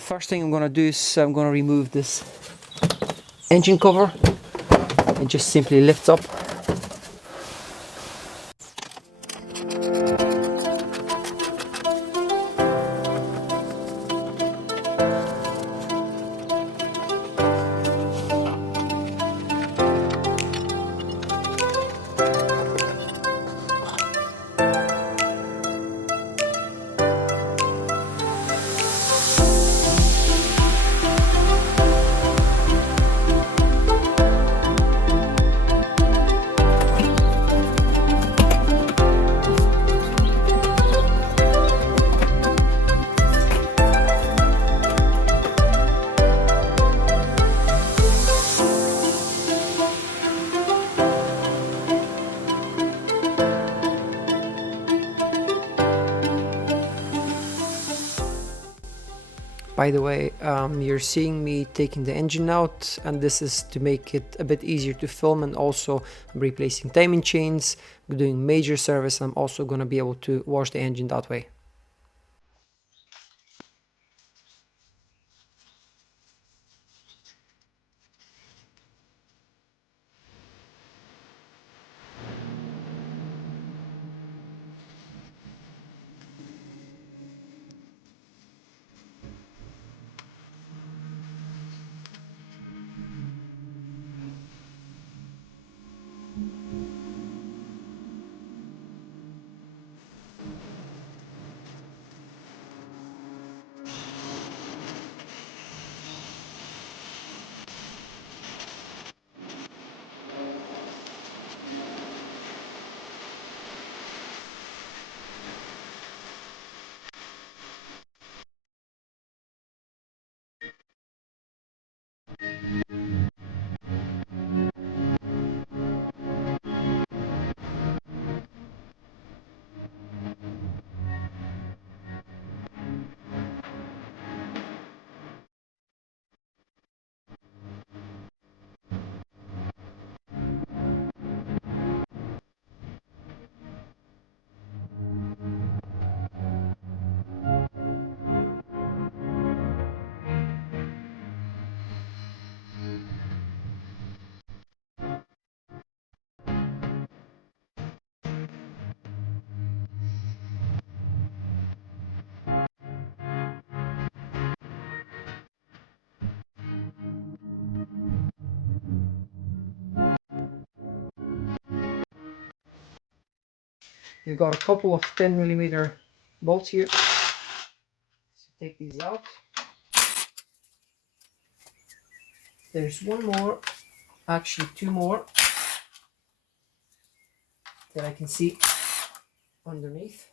first thing I'm going to do is I'm going to remove this engine cover. It just simply lifts up. By the way, you're seeing me taking the engine out, and this is to make it a bit easier to film, and also I'm replacing timing chains, doing major service. I'm also going to be able to wash the engine that way. You've got a couple of 10mm bolts here. So take these out. There's one more, actually two more, that I can see underneath.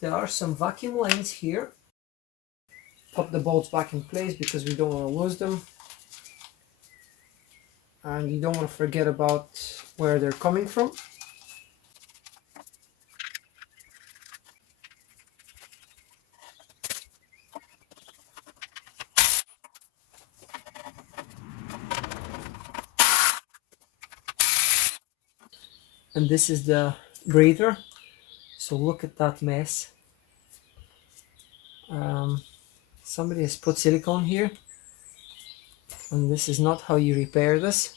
There are some vacuum lines here. Put the bolts back in place because we don't want to lose them. And you don't want to forget about where they're coming from. And this is the breather. So look at that mess. Somebody has put silicone here, and this is not how you repair this.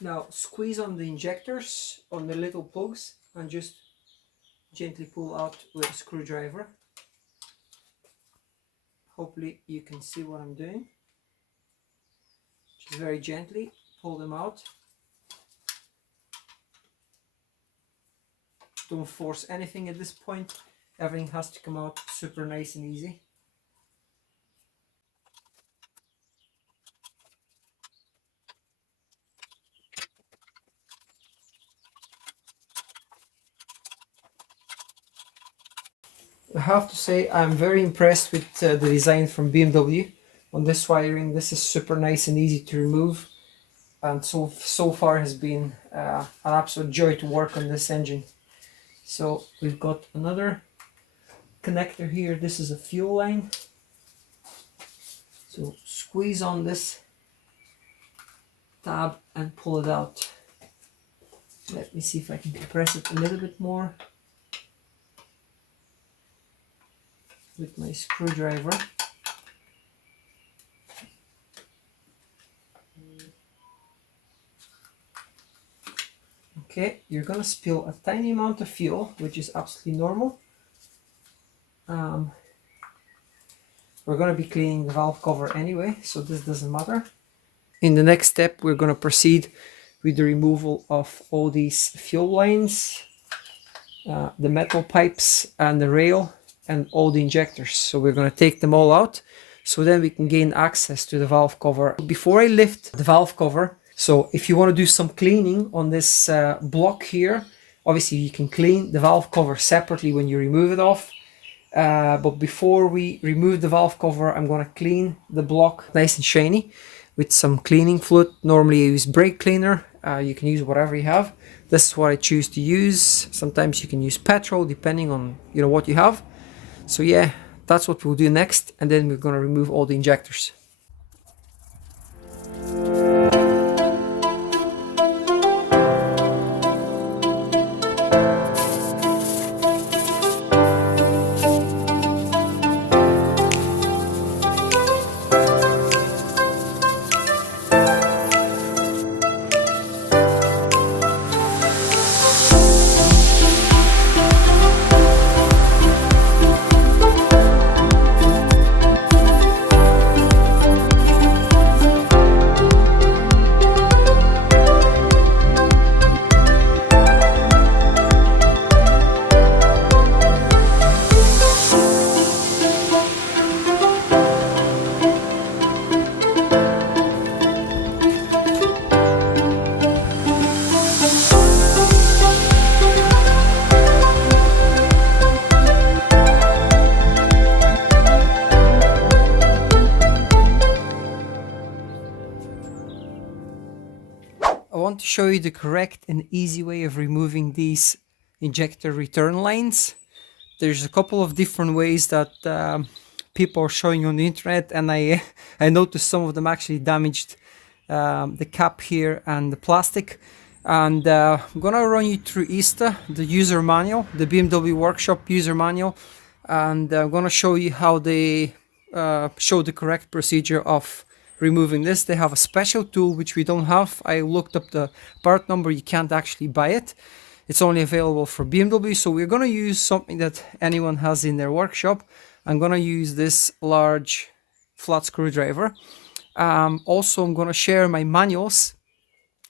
Now squeeze on the injectors, on the little plugs, and just gently pull out with a screwdriver. Hopefully you can see what I'm doing. Just very gently pull them out. Don't force anything at this point. Everything has to come out super nice and easy. I have to say I'm very impressed with the design from BMW on this wiring. This is super nice and easy to remove, and so far has been an absolute joy to work on this engine. So we've got another connector here. This is a fuel line. So squeeze on this tab and pull it out. Let me see if I can compress it a little bit more with my screwdriver. Okay, you're gonna spill a tiny amount of fuel, which is absolutely normal. We're gonna be cleaning the valve cover anyway, so this doesn't matter. In the next step, we're gonna proceed with the removal of all these fuel lines, the metal pipes and the rail and all the injectors. So we're going to take them all out so then we can gain access to the valve cover. Before I lift the valve cover, so if you want to do some cleaning on this block here, obviously you can clean the valve cover separately when you remove it off. But before we remove the valve cover, I'm going to clean the block nice and shiny with some cleaning fluid. Normally I use brake cleaner. You can use whatever you have. This is what I choose to use. Sometimes you can use petrol depending on what you have. So yeah, that's what we'll do next, and then we're going to remove all the injectors. I want to show you the correct and easy way of removing these injector return lines. There's a couple of different ways that people are showing on the internet, and I noticed some of them actually damaged the cap here and the plastic. And I'm gonna run you through ISTA, the user manual, the BMW Workshop user manual, and I'm gonna show you how they show the correct procedure of removing this. They have a special tool which we don't have. I looked up the part number. You can't actually buy it. It's only available for BMW. So we're going to use something that anyone has in their workshop. I'm going to use this large flat screwdriver. Also, I'm going to share my manuals,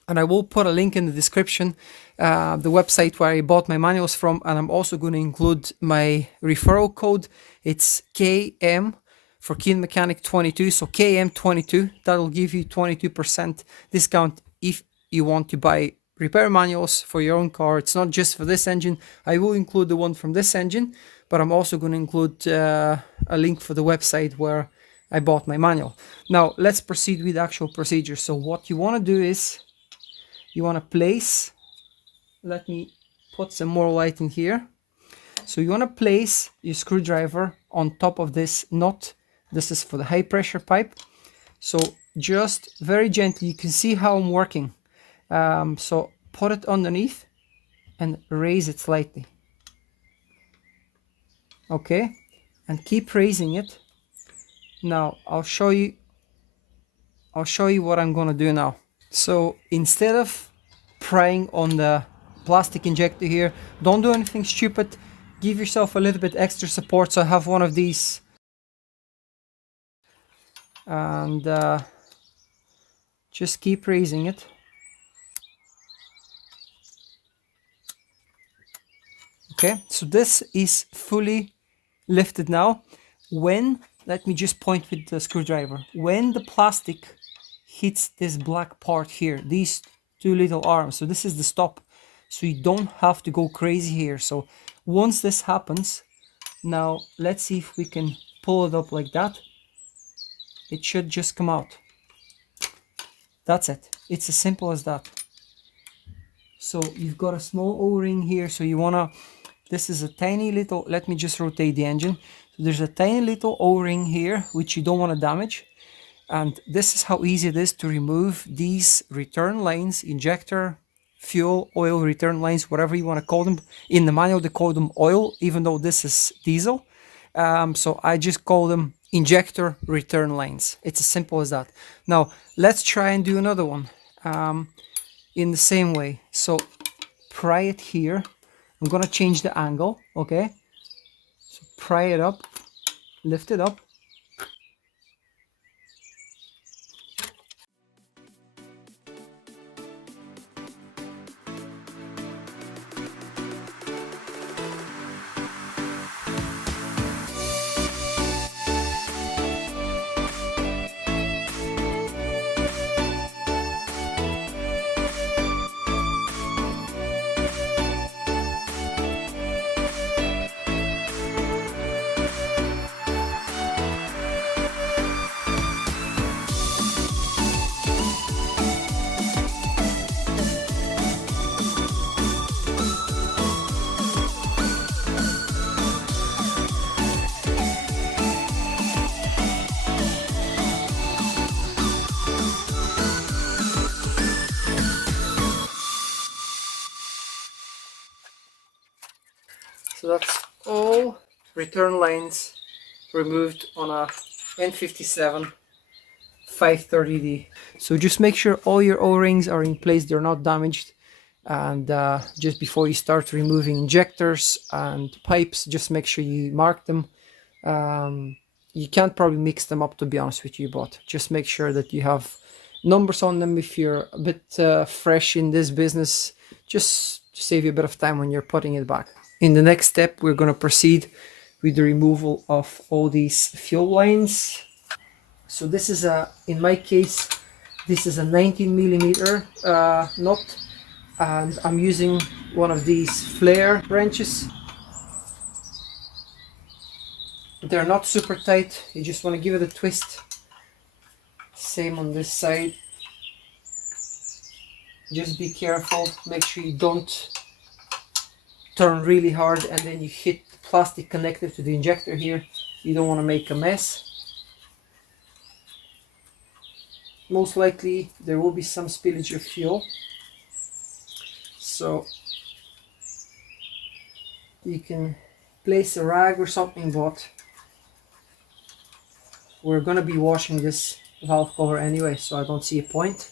and I will put a link in the description, the website where I bought my manuals from, and I'm also going to include my referral code. It's KM for Keen Mechanic 22, so KM22. That'll give you 22% discount if you want to buy repair manuals for your own car. It's not just for this engine. I will include the one from this engine, but I'm also going to include a link for the website where I bought my manual. Now let's proceed with the actual procedure. So what you want to do is you want to place, let me put some more light in here. So you want to place your screwdriver on top of this nut. This is for the high pressure pipe. So just very gently, you can see how I'm working. So put it underneath and raise it slightly. Okay, and keep raising it. Now I'll show you what I'm gonna do now. So instead of prying on the plastic injector here, don't do anything stupid. Give yourself a little bit extra support. So I have one of these, and just keep raising it. Okay, so this is fully lifted now. Let me just point with the screwdriver. When the plastic hits this black part here, these two little arms, so this is the stop. So you don't have to go crazy here. So once this happens, Now let's see if we can pull it up like that. It should just come out. That's it. It's as simple as that. So you've got a small O-ring here, so you wanna, this is a tiny little, let me just rotate the engine. So there's a tiny little O-ring here, which you don't want to damage. And this is how easy it is to remove these return lines, injector, fuel, oil return lines, whatever you want to call them. In the manual, they call them oil, even though this is diesel. So I just call them injector return lines. It's as simple as that. Now, let's try and do another one in the same way. So pry it here. I'm going to change the angle, okay? So pry it up, lift it up. So that's all return lines removed on a N57 530D. So just make sure all your O-rings are in place, they're not damaged. And just before you start removing injectors and pipes, just make sure you mark them. You can't probably mix them up, to be honest with you, but just make sure that you have numbers on them if you're a bit fresh in this business, just to save you a bit of time when you're putting it back. In the next step, we're going to proceed with the removal of all these fuel lines. So this is in my case, this is a 19 millimeter nut, and I'm using one of these flare wrenches. They're not super tight, you just want to give it a twist. Same on this side. Just be careful, make sure you don't turn really hard and then you hit the plastic connected to the injector here. You don't want to make a mess. Most likely there will be some spillage of fuel, so you can place a rag or something, but we're going to be washing this valve cover anyway, so I don't see a point.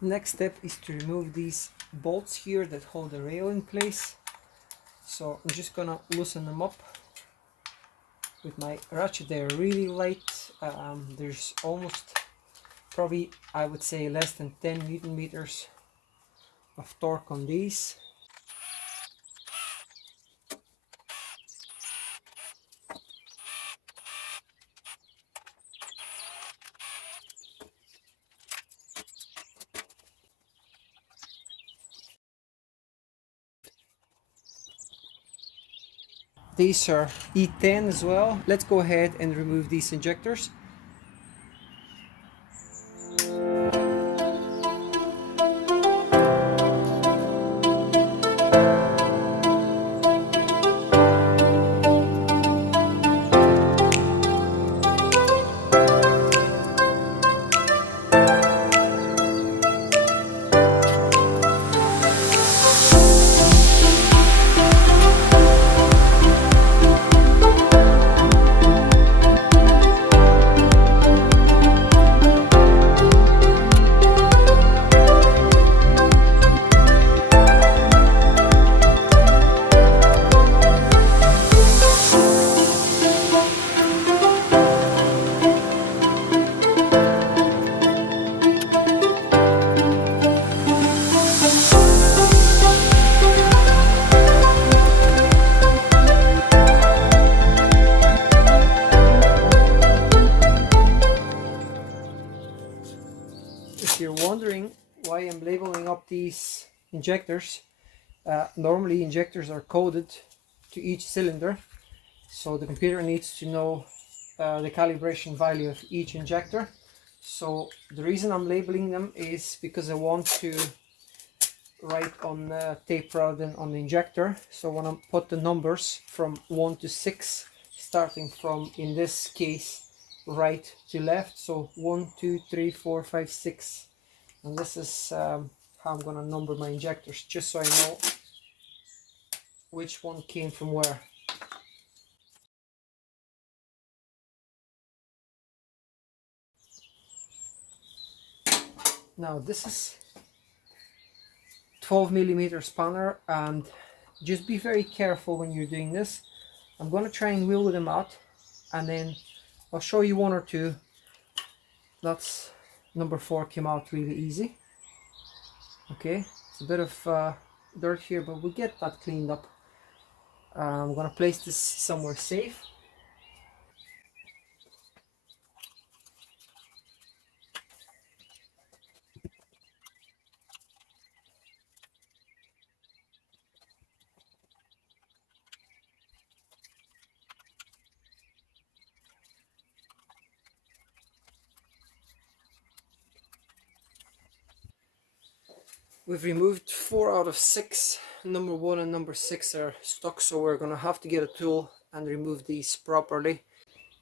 Next step is to remove these bolts here that hold the rail in place. So I'm just gonna loosen them up with my ratchet. They're really light. There's almost, probably I would say, less than 10 Newton meters of torque on these. These are E10 as well. Let's go ahead and remove these injectors. If you're wondering why I'm labeling up these injectors, normally injectors are coded to each cylinder, so the computer needs to know the calibration value of each injector. So the reason I'm labeling them is because I want to write on tape rather than on the injector. So when I put the numbers from 1 to 6, starting from, in this case, right to left, so 1, 2, 3, 4, 5, 6, and this is how I'm gonna number my injectors, just so I know which one came from where. Now this is 12mm spanner, and just be very careful when you're doing this. I'm gonna try and wheel them out, and then I'll show you one or two. That's number 4 came out really easy. Okay, it's a bit of dirt here, but we'll get that cleaned up. I'm gonna place this somewhere safe. We've removed 4 out of 6. Number 1 and number 6 are stuck, so we're gonna have to get a tool and remove these properly.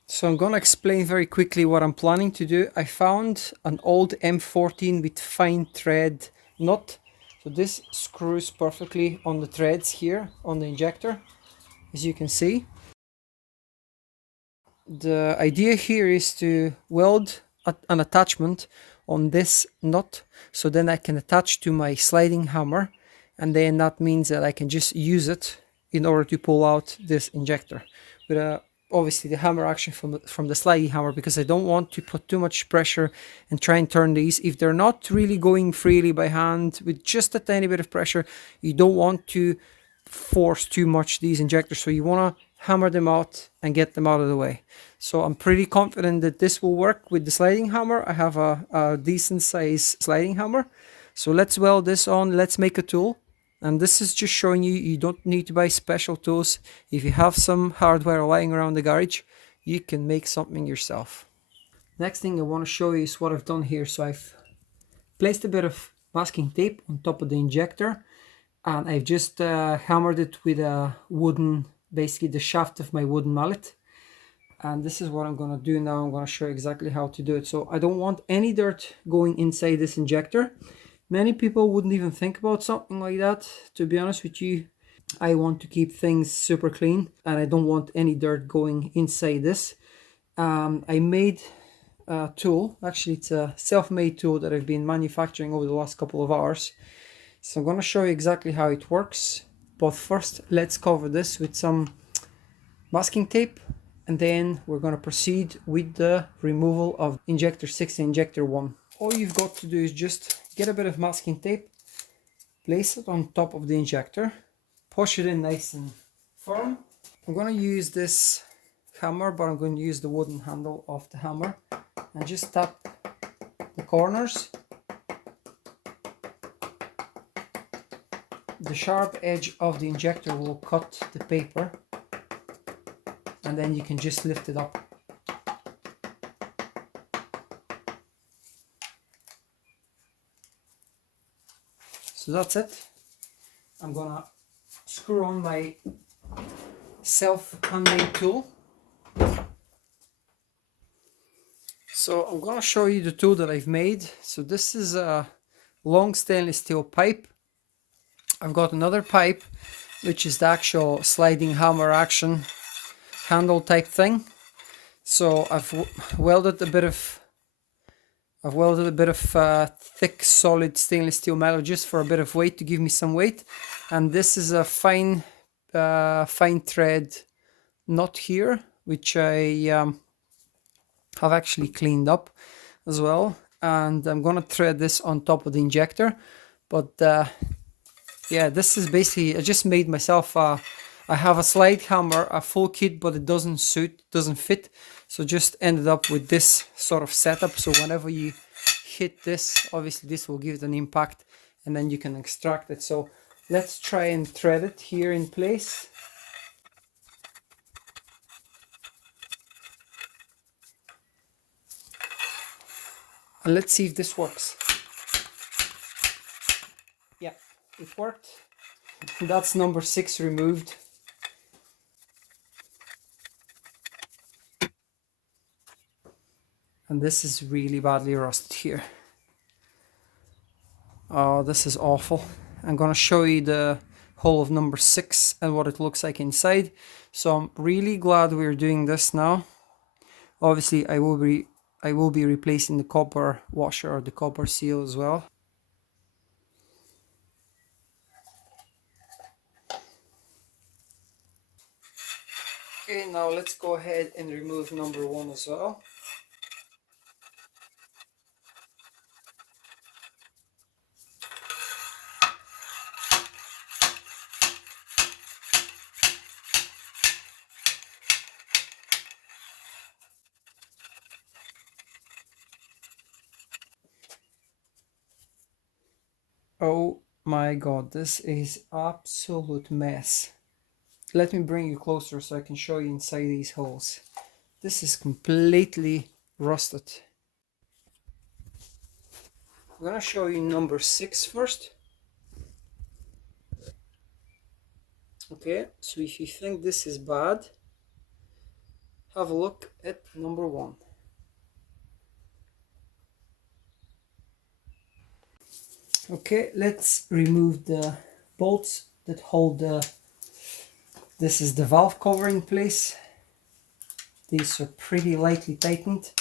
So I'm gonna explain very quickly what I'm planning to do. I found an old M14 with fine thread nut. So this screws perfectly on the threads here on the injector, as you can see. The idea here is to weld an attachment on this nut, so then I can attach to my sliding hammer, and then that means that I can just use it in order to pull out this injector with obviously the hammer action from the sliding hammer, because I don't want to put too much pressure and try and turn these. If they're not really going freely by hand with just a tiny bit of pressure, you don't want to force too much these injectors, so you want to hammer them out and get them out of the way. So I'm pretty confident that this will work with the sliding hammer. I have a decent size sliding hammer. So let's weld this on, let's make a tool. And this is just showing you don't need to buy special tools. If you have some hardware lying around the garage, you can make something yourself. Next thing I want to show you is what I've done here. So I've placed a bit of masking tape on top of the injector, and I've just hammered it with a wooden, basically the shaft of my wooden mallet. And this is what I'm going to do now. I'm going to show you exactly how to do it. So I don't want any dirt going inside this injector. Many people wouldn't even think about something like that, to be honest with you. I want to keep things super clean, and I don't want any dirt going inside this. I made a tool. Actually, it's a self-made tool that I've been manufacturing over the last couple of hours. So I'm going to show you exactly how it works. But first, let's cover this with some masking tape, and then we're going to proceed with the removal of injector 6 and injector 1. All you've got to do is just get a bit of masking tape, place it on top of the injector, push it in nice and firm. I'm going to use this hammer, but I'm going to use the wooden handle of the hammer and just tap the corners. The sharp edge of the injector will cut the paper, and then you can just lift it up. So that's it. I'm gonna screw on my self-handmade tool. So I'm gonna show you the tool that I've made. So this is a long stainless steel pipe. I've got another pipe, which is the actual sliding hammer action handle type thing. So I've welded a bit of thick solid stainless steel metal just for a bit of weight, to give me some weight. And this is a fine thread knot here, which I have actually cleaned up as well, and I'm gonna thread this on top of the injector. But yeah, this is basically, I just made myself I have a slide hammer, a full kit, but it doesn't fit, so just ended up with this sort of setup. So whenever you hit this, obviously this will give it an impact, and then you can extract it. So let's try and thread it here in place. And let's see if this works. Yeah, it worked. That's number 6 removed. And this is really badly rusted here. Oh, this is awful. I'm gonna show you the hole of number 6 and what it looks like inside. So I'm really glad we're doing this now. Obviously I will be replacing the copper washer or the copper seal as well. Okay, now let's go ahead and remove number 1 as well. Oh my god, this is absolute mess. Let me bring you closer so I can show you inside these holes. This is completely rusted. I'm gonna show you number 6 first. Okay, so if you think this is bad, have a look at number 1. Okay, let's remove the bolts that hold this is the valve cover in place. These are pretty lightly tightened.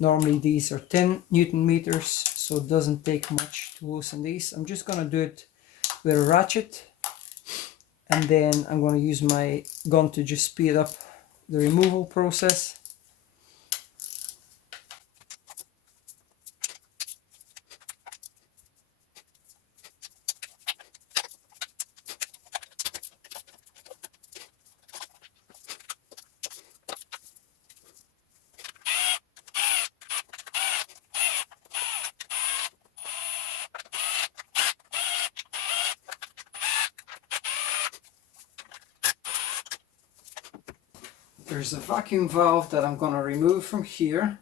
Normally these are 10 Newton meters, so it doesn't take much to loosen these. I'm just gonna do it with a ratchet, and then I'm gonna use my gun to just speed up the removal process. There's a vacuum valve that I'm going to remove from here.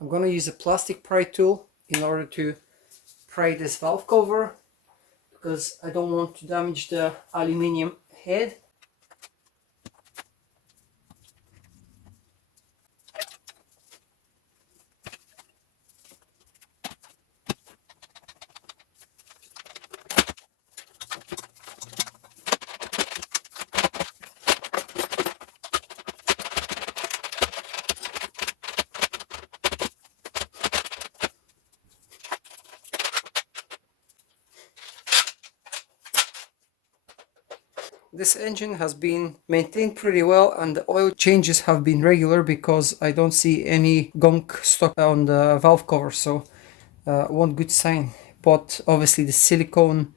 I'm going to use a plastic pry tool in order to pry this valve cover, because I don't want to damage the aluminium head. This engine has been maintained pretty well, and the oil changes have been regular because I don't see any gunk stuck on the valve cover, so one good sign. But obviously the silicone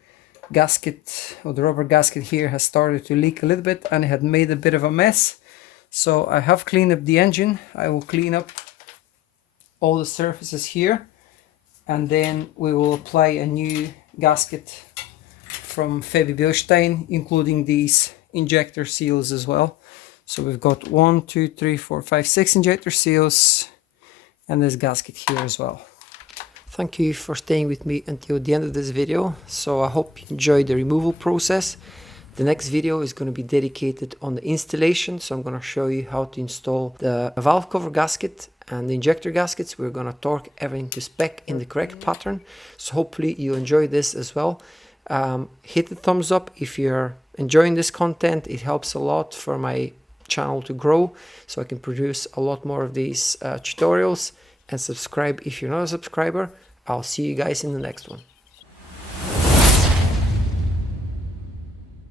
gasket, or the rubber gasket here, has started to leak a little bit and it had made a bit of a mess. So I have cleaned up the engine. I will clean up all the surfaces here, and then we will apply a new gasket from Fabi Bilstein, including these injector seals as well. So we've got 1, 2, 3, 4, 5, 6 injector seals, and this gasket here as well. Thank you for staying with me until the end of this video. So I hope you enjoyed the removal process. The next video is going to be dedicated on the installation. So I'm going to show you how to install the valve cover gasket and the injector gaskets. We're going to torque everything to spec in the correct pattern. So hopefully you enjoy this as well. Hit the thumbs up if you're enjoying this content. It helps a lot for my channel to grow, so I can produce a lot more of these tutorials. And subscribe if you're not a subscriber. I'll see you guys in the next one.